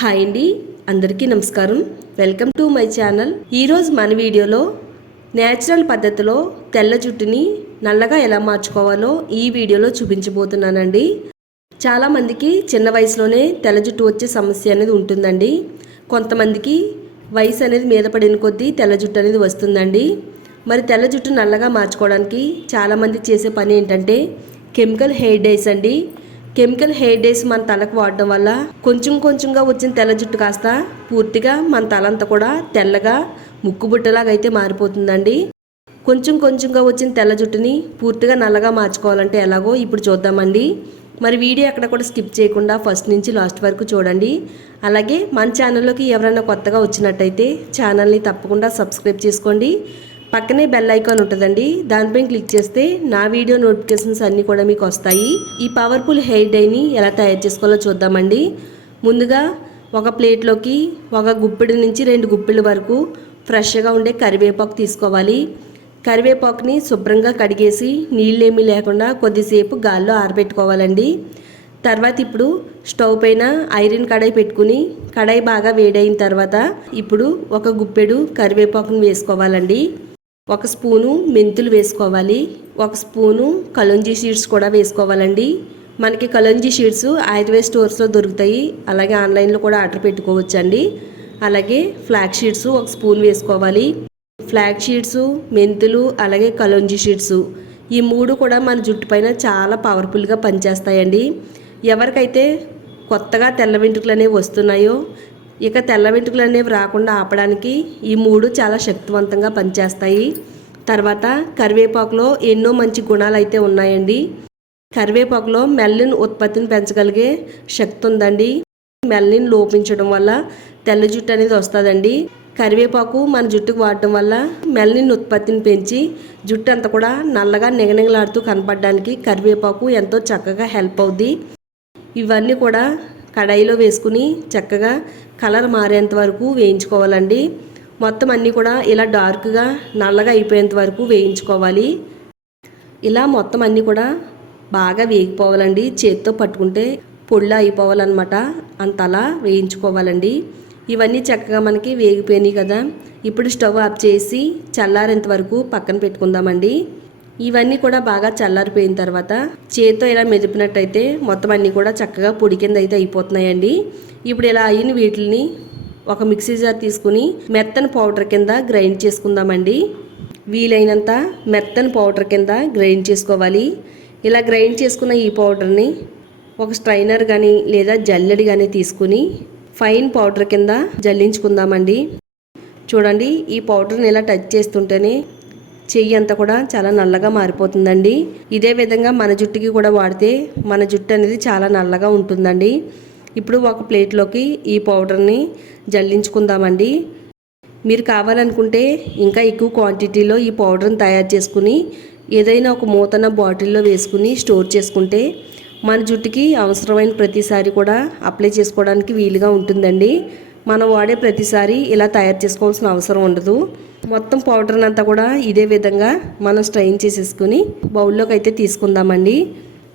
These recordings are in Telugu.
హాయ్ అండి, అందరికీ నమస్కారం. Welcome to my channel. ఈరోజు మన వీడియోలో న్యాచురల్ పద్ధతిలో తెల్ల జుట్టుని నల్లగా ఎలా మార్చుకోవాలో ఈ వీడియోలో చూపించబోతున్నానండి. చాలామందికి చిన్న వయసులోనే తెల్ల జుట్టు వచ్చే సమస్య అనేది ఉంటుందండి. కొంతమందికి వయసు అనేది మీద పడిన కొద్దీ తెల్ల జుట్టు అనేది వస్తుందండి. మరి తెల్ల జుట్టు నల్లగా మార్చుకోవడానికి చాలామంది చేసే పని ఏంటంటే కెమికల్ హెయిర్ డైస్ అండి. కెమికల్ హెయిర్ డైస్ మన తలకు వాడడం వల్ల కొంచెం కొంచెంగా వచ్చిన తెల్ల జుట్టు కాస్త పూర్తిగా మన తలంతా కూడా తెల్లగా ముక్కుబుట్టలాగా అయితే మారిపోతుందండి. కొంచెం కొంచెంగా వచ్చిన తెల్ల జుట్టుని పూర్తిగా నల్లగా మార్చుకోవాలంటే ఎలాగో ఇప్పుడు చూద్దామండి. మరి వీడియో అక్కడ కూడా స్కిప్ చేయకుండా ఫస్ట్ నుంచి లాస్ట్ వరకు చూడండి. అలాగే మన ఛానల్లోకి ఎవరైనా కొత్తగా వచ్చినట్టయితే ఛానల్ని తప్పకుండా సబ్స్క్రైబ్ చేసుకోండి. పక్కనే బెల్ ఐకాన్ ఉంటుందండి, దానిపై క్లిక్ చేస్తే నా వీడియో నోటిఫికేషన్స్ అన్నీ కూడా మీకు వస్తాయి. ఈ పవర్ఫుల్ హెయిర్ డైని ఎలా తయారు చేసుకోవాలో చూద్దామండి. ముందుగా ఒక ప్లేట్లోకి ఒక గుప్పిడి నుంచి 2 గుప్పిళ్ళ వరకు ఫ్రెష్గా ఉండే కరివేపాకు తీసుకోవాలి. కరివేపాకుని శుభ్రంగా కడిగేసి నీళ్ళేమీ లేకుండా కొద్దిసేపు గాల్లో ఆరబెట్టుకోవాలండి. తర్వాత ఇప్పుడు స్టవ్ పైన ఐరన్ కడాయి పెట్టుకుని కడాయి బాగా వేడైన తర్వాత ఇప్పుడు ఒక గుప్పెడు కరివేపాకుని వేసుకోవాలండి. 1 స్పూను మెంతులు వేసుకోవాలి. 1 స్పూను కలోంజీ సీడ్స్ కూడా వేసుకోవాలండి. మనకి కలోంజీ సీడ్స్ ఆయుర్వేద స్టోర్స్లో దొరుకుతాయి, అలాగే ఆన్లైన్లో కూడా ఆర్డర్ పెట్టుకోవచ్చండి. అలాగే ఫ్లాక్ సీడ్స్ 1 స్పూన్ వేసుకోవాలి. ఫ్లాక్ సీడ్స్, మెంతులు, అలాగే కలోంజీ సీడ్స్ ఈ 3 కూడా మన జుట్టు పైన చాలా పవర్ఫుల్గా పనిచేస్తాయండి. ఎవరికైతే కొత్తగా తెల్ల వెంట్రుకలు అనేవి వస్తున్నాయో ఇక తెల్ల వెంట్రుకలు అనేవి రాకుండా ఆపడానికి ఈ 3 చాలా శక్తివంతంగా పనిచేస్తాయి. తర్వాత కరివేపాకులో ఎన్నో మంచి గుణాలు అయితే ఉన్నాయండి. కరివేపాకులో మెలనిన్ ఉత్పత్తిని పెంచగలిగే శక్తి ఉందండి. మెలనిన్ లోపించడం వల్ల తెల్ల జుట్టు అనేది వస్తుందండి. కరివేపాకు మన జుట్టుకు వాడటం వల్ల మెలనిన్ ఉత్పత్తిని పెంచి జుట్టు అంతా కూడా నల్లగా నిగనిగలాడుతూ కనపడడానికి కరివేపాకు ఎంతో చక్కగా హెల్ప్ అవుద్ది. ఇవన్నీ కూడా కడాయిలో వేసుకుని చక్కగా కలర్ మారేంత వరకు వేయించుకోవాలండి. మొత్తం అన్నీ కూడా ఇలా డార్క్గా నల్లగా అయిపోయేంత వరకు వేయించుకోవాలి. ఇలా మొత్తం అన్నీ కూడా బాగా వేగిపోవాలండి. చేతితో పట్టుకుంటే పొళ్ళ అయిపోవాలన్నమాట, అంతలా వేయించుకోవాలండి. ఇవన్నీ చక్కగా మనకి వేగిపోయినాయి కదా. ఇప్పుడు స్టవ్ ఆఫ్ చేసి చల్లారేంత వరకు పక్కన పెట్టుకుందామండి. ఇవన్నీ కూడా బాగా చల్లారిపోయిన తర్వాత చేతితో ఇలా మెదిపినట్టయితే మొత్తం అన్నీ కూడా చక్కగా పొడి కింద అయితే అయిపోతున్నాయండి. ఇప్పుడు ఇలా అయిన వీటిని ఒక మిక్సీ జార్ తీసుకుని మెత్తని పౌడర్ కింద గ్రైండ్ చేసుకుందామండి. వీలైనంత మెత్తని పౌడర్ కింద గ్రైండ్ చేసుకోవాలి. ఇలా గ్రైండ్ చేసుకున్న ఈ పౌడర్ని ఒక స్ట్రైనర్ కానీ లేదా జల్లెడి కానీ తీసుకుని ఫైన్ పౌడర్ కింద జల్లించుకుందామండి. చూడండి, ఈ పౌడర్ని ఇలా టచ్ చేస్తుంటేనే చెయ్యి అంతా కూడా చాలా నల్లగా మారిపోతుందండి. ఇదే విధంగా మన జుట్టుకి కూడా వాడితే మన జుట్టు అనేది చాలా నల్లగా ఉంటుందండి. ఇప్పుడు ఒక ప్లేట్లోకి ఈ పౌడర్ని జల్లించుకుందామండి. మీరు కావాలనుకుంటే ఇంకా ఎక్కువ క్వాంటిటీలో ఈ పౌడర్ని తయారు చేసుకుని ఏదైనా ఒక మూతన బాటిల్లో వేసుకుని స్టోర్ చేసుకుంటే మన జుట్టుకి అవసరమైన ప్రతిసారి కూడా అప్లై చేసుకోవడానికి వీలుగా ఉంటుందండి. మనం వాడే ప్రతిసారి ఇలా తయారు చేసుకోవాల్సిన అవసరం ఉండదు. మొత్తం పౌడర్ని అంతా కూడా ఇదే విధంగా మనం స్ట్రైన్ చేసేసుకుని బౌల్లోకి అయితే తీసుకుందామండి.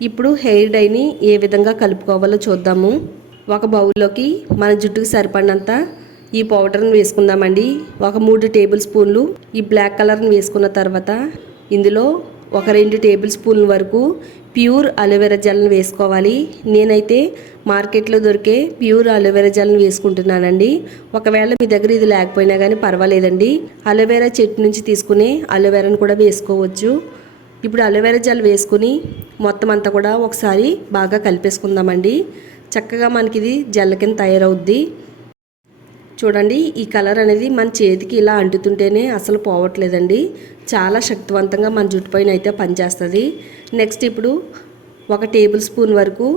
ఇప్పుడు హెయిర్ డైని ఏ విధంగా కలుపుకోవాలో చూద్దాము. ఒక బౌల్లోకి మన జుట్టుకు సరిపడినంత ఈ పౌడర్ని వేసుకుందామండి. ఒక 3 టేబుల్ స్పూన్లు ఈ బ్లాక్ కలర్ని వేసుకున్న తర్వాత ఇందులో ఒక 2 టేబుల్ స్పూన్ల వరకు ప్యూర్ అలోవెరా జెల్ని వేసుకోవాలి. నేనైతే మార్కెట్లో దొరికే ప్యూర్ అలోవెరా జెల్ని వేసుకుంటున్నానండి. ఒకవేళ మీ దగ్గర ఇది లేకపోయినా కానీ పర్వాలేదండి, అలోవెరా చెట్టు నుంచి తీసుకునే అలోవెరాను కూడా వేసుకోవచ్చు. ఇప్పుడు అలోవెరా జెల్ వేసుకుని మొత్తం అంతా కూడా ఒకసారి బాగా కలిపేసుకుందామండి. చక్కగా మనకి ఇది జెల్ కింద తయారవుద్ది. చూడండి, ఈ కలర్ అనేది మన చేతికి ఇలా అంటుతుంటేనే అసలు పోవట్లేదండి. చాలా శక్తివంతంగా మన జుట్టు పైన అయితే పనిచేస్తుంది. నెక్స్ట్ ఇప్పుడు ఒక టేబుల్ స్పూన్ వరకు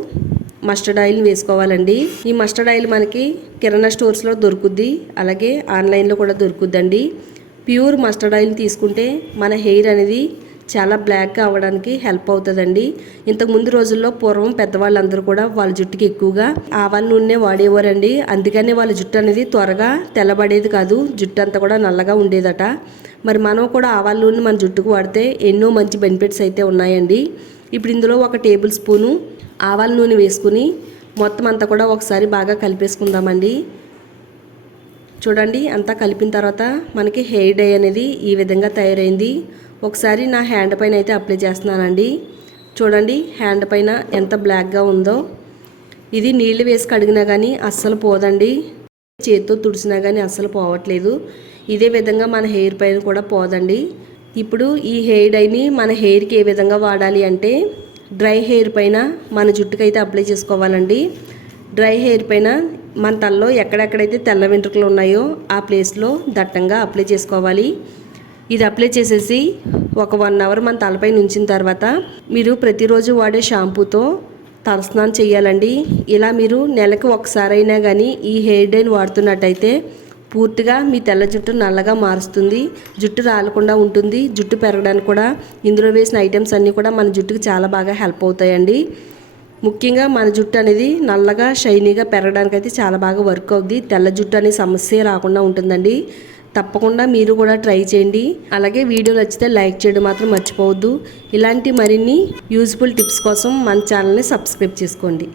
మస్టర్డ్ ఆయిల్ని వేసుకోవాలండి. ఈ మస్టర్డ్ ఆయిల్ మనకి కిరాణా స్టోర్స్లో దొరుకుద్ది, అలాగే ఆన్లైన్లో కూడా దొరుకుద్దండి. ప్యూర్ మస్టర్డ్ ఆయిల్ తీసుకుంటే మన హెయిర్ అనేది చాలా బ్లాక్గా అవ్వడానికి హెల్ప్ అవుతుందండి. ఇంతకుముందు రోజుల్లో పూర్వం పెద్దవాళ్ళందరూ కూడా వాళ్ళ జుట్టుకి ఎక్కువగా ఆవాల నూనె వాడేవారండి. అందుకనే వాళ్ళ జుట్టు అనేది త్వరగా తెల్లబడేది కాదు, జుట్టు అంతా కూడా నల్లగా ఉండేదట. మరి మనం కూడా ఆవాల నూనె మన జుట్టుకు వాడితే ఎన్నో మంచి బెనిఫిట్స్ అయితే ఉన్నాయండి. ఇప్పుడు ఇందులో ఒక టేబుల్ స్పూను ఆవాల నూనె వేసుకుని మొత్తం అంతా కూడా ఒకసారి బాగా కలిపేసుకుందామండి. చూడండి, అంతా కలిపిన తర్వాత మనకి హెయిర్ డై అనేది ఈ విధంగా తయారైంది. ఒకసారి నా హ్యాండ్ పైన అయితే అప్లై చేస్తున్నానండి. చూడండి, హ్యాండ్ పైన ఎంత బ్లాక్గా ఉందో. ఇది నీళ్ళు వేసి కడిగినా కానీ అస్సలు పోదండి, చేతితో తుడిసినా కానీ అస్సలు పోవట్లేదు. ఇదే విధంగా మన హెయిర్ పైన కూడా పోదండి. ఇప్పుడు ఈ హెయిర్ డైని మన హెయిర్కి ఏ విధంగా వాడాలి అంటే, డ్రై హెయిర్ పైన మన జుట్టుకైతే అప్లై చేసుకోవాలండి. డ్రై హెయిర్ పైన మన తలలో ఎక్కడెక్కడైతే తెల్ల వెంట్రుకలు ఉన్నాయో ఆ ప్లేస్లో దట్టంగా అప్లై చేసుకోవాలి. ఇది అప్లై చేసేసి ఒక 1 అవర్ మన తలపైన ఉంచిన తర్వాత మీరు ప్రతిరోజు వాడే షాంపూతో తలస్నానం చేయాలండి. ఇలా మీరు నెలకు ఒకసారైనా కానీ ఈ హెయిర్ డైని వాడుతున్నట్టయితే పూర్తిగా మీ తెల్ల జుట్టు నల్లగా మారుస్తుంది, జుట్టు రాలకుండా ఉంటుంది. జుట్టు పెరగడానికి కూడా ఇందులో వేసిన ఐటమ్స్ అన్నీ కూడా మన జుట్టుకి చాలా బాగా హెల్ప్ అవుతాయండి. ముఖ్యంగా మన జుట్టు అనేది నల్లగా షైనీగా పెరగడానికి అయితే చాలా బాగా వర్క్ అవుద్ది. తెల్ల జుట్టు అనే సమస్య రాకుండా ఉంటుందండి. తప్పకుండా మీరు కూడా ట్రై చేయండి. అలాగే వీడియో నచ్చితే లైక్ చేయడం మాత్రం మర్చిపోవద్దు. ఇలాంటి మరిన్ని యూజ్ఫుల్ టిప్స్ కోసం మన ఛానల్ని సబ్స్క్రైబ్ చేసుకోండి.